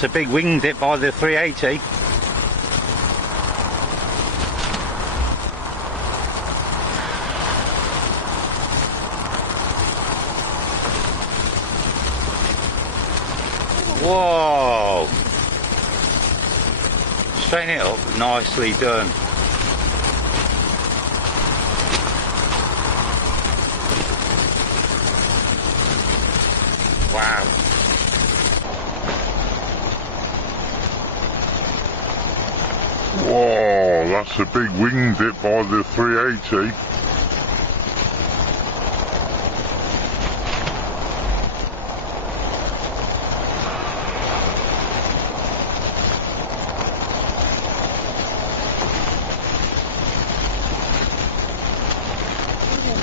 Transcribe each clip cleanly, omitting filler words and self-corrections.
that's a big wing dip by the 380. Whoa! Straighten it up, nicely done. Wow. Whoa, that's a big wing dip by the 380.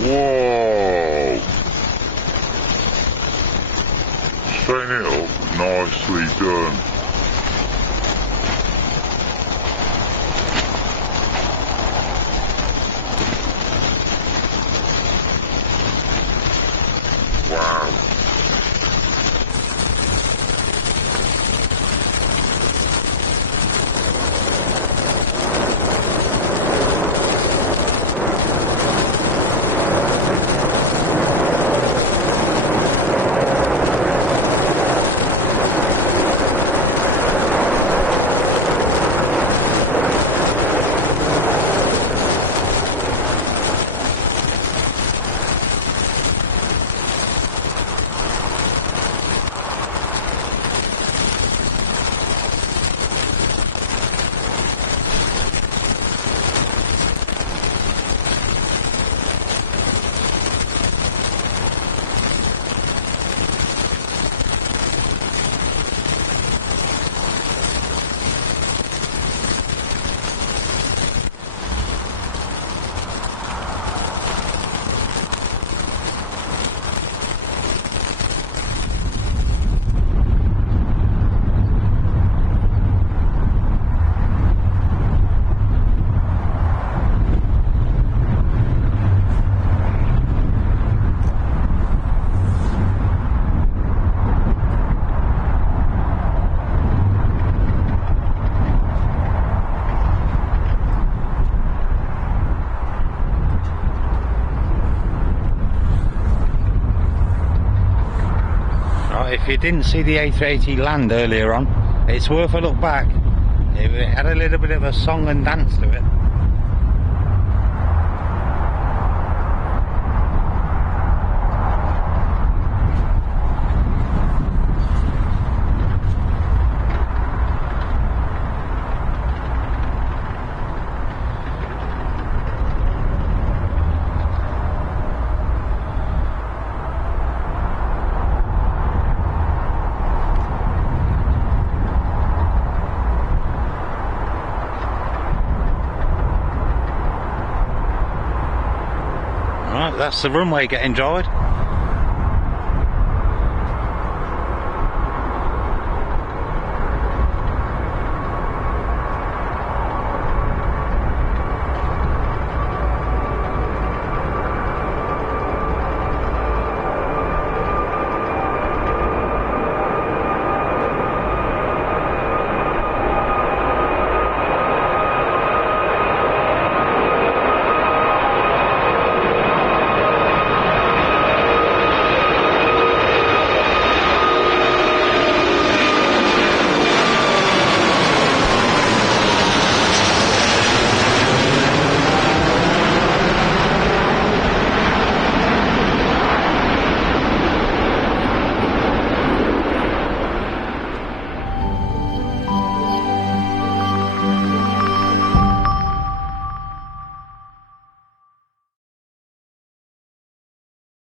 Whoa! Straighten it up, nicely done. Wow. If you didn't see the A380 land earlier on, it's worth a look back. It had a little bit of a song and dance to it. Right, that's the runway getting enjoyed.